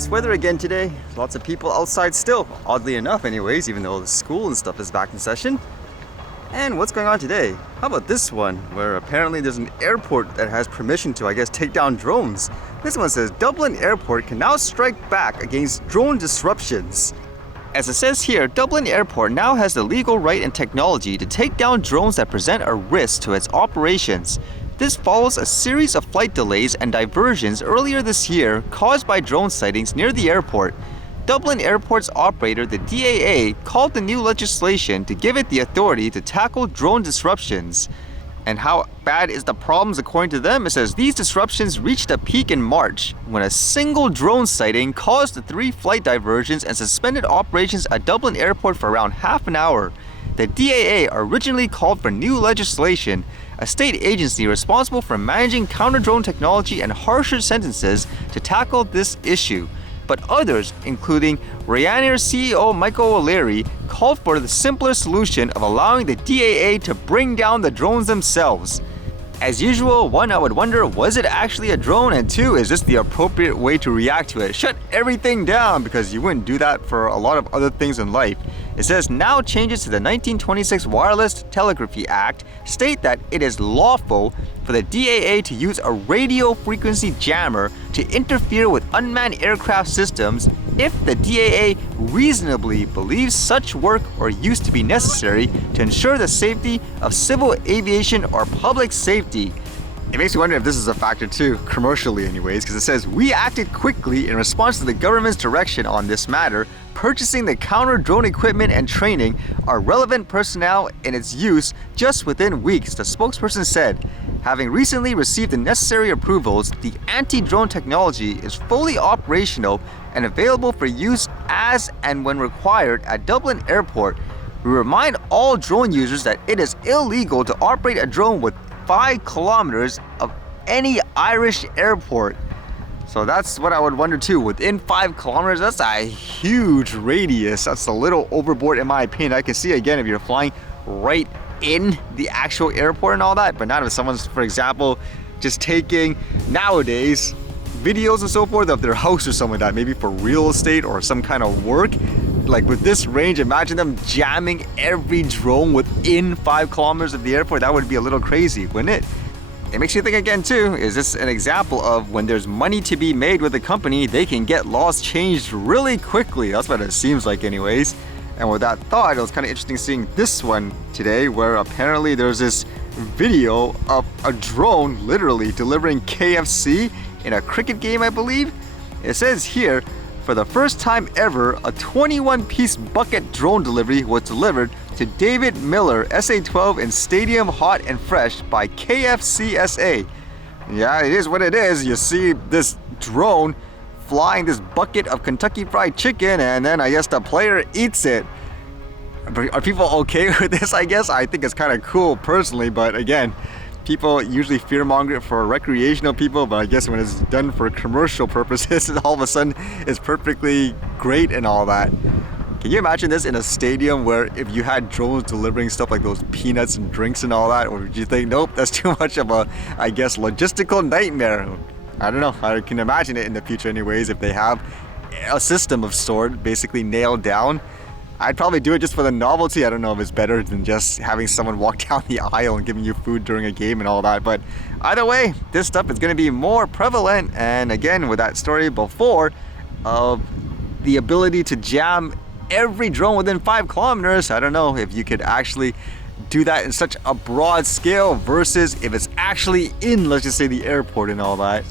nice weather again today. Lots of people outside still, oddly enough anyways, even though the school and stuff is back in session. And what's going on today? How about this one, where apparently there's an airport that has permission to, take down drones. This one says Dublin Airport can now strike back against drone disruptions. As it says here, Dublin Airport now has the legal right and technology to take down drones that present a risk to its operations. This follows a series of flight delays and diversions earlier this year caused by drone sightings near the airport. Dublin Airport's operator, the DAA, called the new legislation to give it the authority to tackle drone disruptions. And how bad is the problems according to them? It says these disruptions reached a peak in March when a single drone sighting caused 3 flight diversions and suspended operations at Dublin Airport for around half an hour. The DAA originally called for new legislation, a state agency responsible for managing counter-drone technology and harsher sentences to tackle this issue. But others, including Ryanair CEO Michael O'Leary, called for the simpler solution of allowing the DAA to bring down the drones themselves. As usual, 1, I would wonder, was it actually a drone? And 2, is this the appropriate way to react to it? Shut everything down, because you wouldn't do that for a lot of other things in life. It says now changes to the 1926 Wireless Telegraphy Act state that it is lawful for the DAA to use a radio frequency jammer to interfere with unmanned aircraft systems if the DAA reasonably believes such work or use to be necessary to ensure the safety of civil aviation or public safety. It makes me wonder if this is a factor too, commercially anyways, because it says, we acted quickly in response to the government's direction on this matter, purchasing the counter-drone equipment and training our relevant personnel in its use just within weeks, the spokesperson said. Having recently received the necessary approvals, the anti-drone technology is fully operational and available for use as and when required at Dublin Airport. We remind all drone users that it is illegal to operate a drone with 5 kilometers of any Irish airport. So that's what I would wonder too. Within 5 kilometers, that's a huge radius. That's a little overboard in my opinion. I can see again if you're flying right in the actual airport and all that, but not if someone's, for example, just taking nowadays videos and so forth of their house or something like that, maybe for real estate or some kind of work. Like with this range, imagine them jamming every drone within 5 kilometers of the airport. That would be a little crazy, wouldn't it? It makes you think again too, is this an example of when there's money to be made with a company, they can get laws changed really quickly. That's what it seems like anyways. And with that thought, it was kind of interesting seeing this one today, where apparently there's this video of a drone literally delivering KFC in a cricket game, I believe. It says here, for the first time ever, a 21-piece bucket drone delivery was delivered to David Miller SA-12 in Stadium Hot and Fresh by KFC SA. Yeah, it is what it is. You see this drone flying this bucket of Kentucky Fried Chicken, and then I guess the player eats it. Are people okay with this? I guess I think it's kind of cool personally, but again, people usually fearmonger it for recreational people, but I guess when it's done for commercial purposes, all of a sudden it's perfectly great and all that. Can you imagine this in a stadium where if you had drones delivering stuff like those peanuts and drinks and all that, or would you think, nope, that's too much of a, I guess, logistical nightmare? I don't know. I can imagine it in the future anyways if they have a system of sort basically nailed down. I'd probably do it just for the novelty. I don't know if it's better than just having someone walk down the aisle and giving you food during a game and all that. But either way, this stuff is going to be more prevalent. And again, with that story before of the ability to jam every drone within 5 kilometers, I don't know if you could actually do that in such a broad scale versus if it's actually in, let's just say, the airport and all that.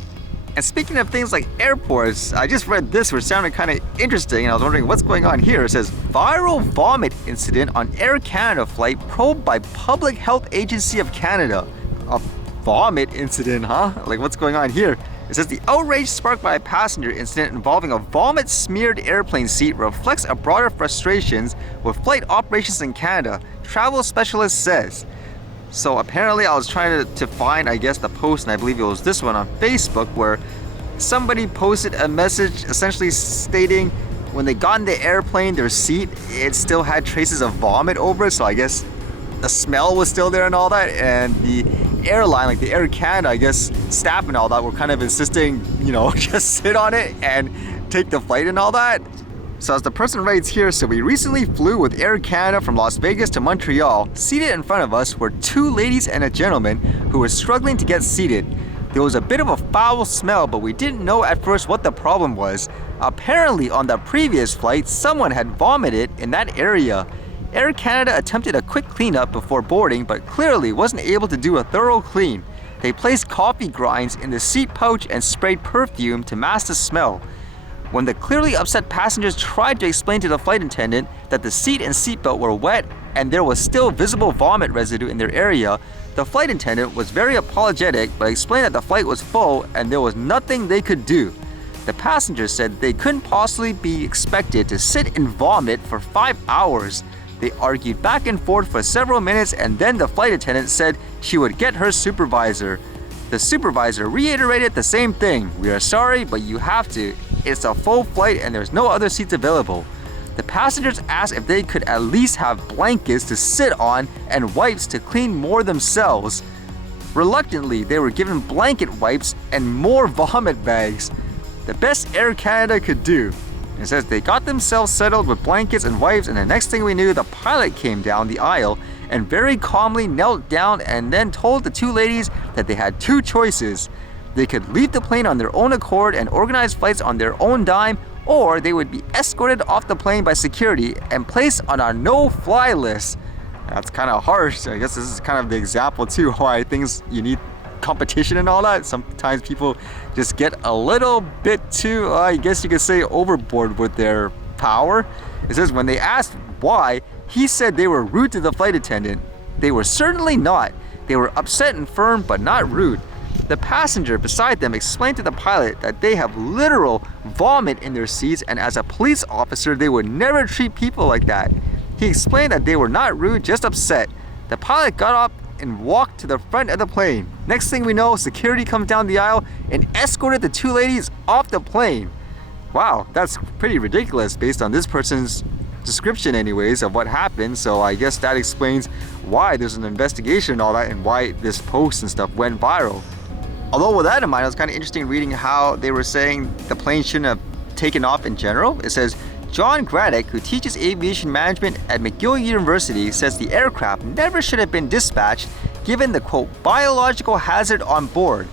And speaking of things like airports, I just read this which sounded kind of interesting, and I was wondering what's going on here. It says, viral vomit incident on Air Canada flight probed by Public Health Agency of Canada. A vomit incident, huh? Like, what's going on here? It says, the outrage sparked by a passenger incident involving a vomit-smeared airplane seat reflects a broader frustrations with flight operations in Canada, travel specialist says. So apparently I was trying to find, I guess, the post, and I believe it was this one on Facebook, where somebody posted a message essentially stating when they got in the airplane, their seat, it still had traces of vomit over it. So I guess the smell was still there and all that. And the airline, like the Air Canada, I guess, staff and all that were kind of insisting, you know, just sit on it and take the flight and all that? So as the person writes here, so we recently flew with Air Canada from Las Vegas to Montreal. Seated in front of us were two ladies and a gentleman who were struggling to get seated. There was a bit of a foul smell, but we didn't know at first what the problem was. Apparently on the previous flight, someone had vomited in that area. Air Canada attempted a quick cleanup before boarding, but clearly wasn't able to do a thorough clean. They placed coffee grinds in the seat pouch and sprayed perfume to mask the smell. When the clearly upset passengers tried to explain to the flight attendant that the seat and seatbelt were wet and there was still visible vomit residue in their area, the flight attendant was very apologetic but explained that the flight was full and there was nothing they could do. The passengers said they couldn't possibly be expected to sit and vomit for 5 hours. They argued back and forth for several minutes and then the flight attendant said she would get her supervisor. The supervisor reiterated the same thing. "We are sorry, but you have to. It's a full flight and there's no other seats available." The passengers asked if they could at least have blankets to sit on and wipes to clean more themselves. Reluctantly, they were given blanket wipes and more vomit bags. The best Air Canada could do. It says they got themselves settled with blankets and wipes, and the next thing we knew, the pilot came down the aisle and very calmly knelt down and then told the two ladies that they had two choices. They could leave the plane on their own accord and organize flights on their own dime, or they would be escorted off the plane by security and placed on a no-fly list. That's kind of harsh. I guess this is kind of the example too why things you need competition and all that. Sometimes people just get a little bit too, I guess you could say, overboard with their power. It says when they asked why, he said they were rude to the flight attendant. They were certainly not. They were upset and firm, but not rude. The passenger beside them explained to the pilot that they have literal vomit in their seats, and as a police officer, they would never treat people like that. He explained that they were not rude, just upset. The pilot got up and walked to the front of the plane. Next thing we know, security comes down the aisle and escorted the two ladies off the plane. Wow, that's pretty ridiculous based on this person's description anyways of what happened. So I guess that explains why there's an investigation and all that and why this post and stuff went viral. Although with that in mind, it was kind of interesting reading how they were saying the plane shouldn't have taken off in general. It says, John Graddick, who teaches aviation management at McGill University, says the aircraft never should have been dispatched given the, quote, biological hazard on board.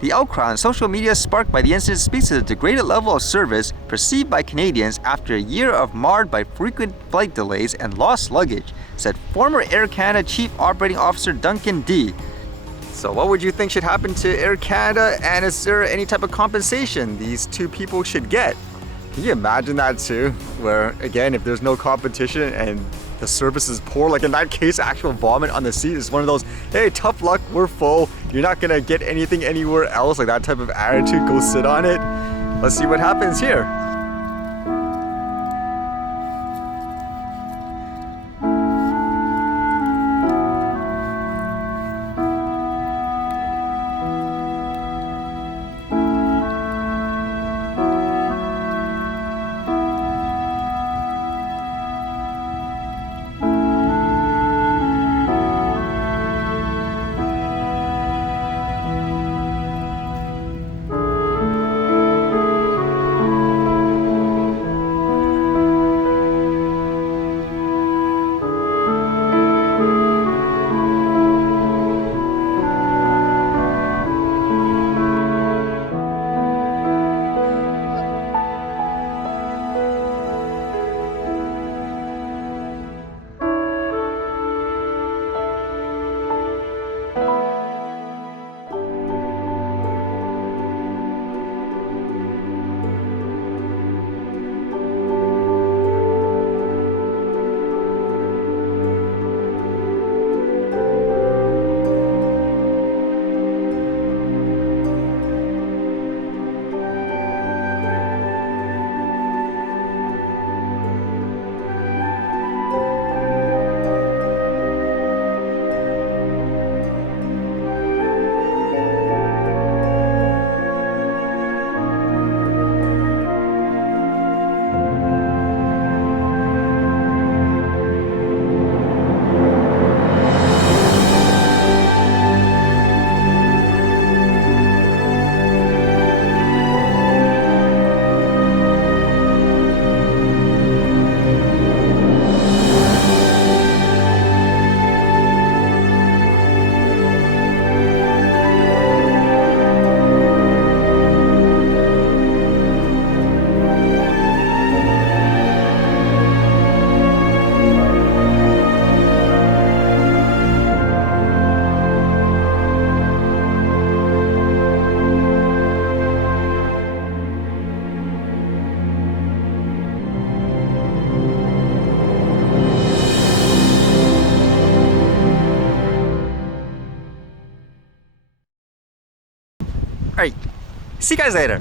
The outcry on social media sparked by the incident speaks to the degraded level of service perceived by Canadians after a year of marred by frequent flight delays and lost luggage, said former Air Canada Chief Operating Officer Duncan D. So what would you think should happen to Air Canada, and is there any type of compensation these two people should get? Can you imagine that too? Where again, if there's no competition and the service is poor, like in that case, actual vomit on the seat is one of those, hey, tough luck, we're full, you're not gonna get anything anywhere else, like that type of attitude, go sit on it. Let's see what happens here. See you guys later.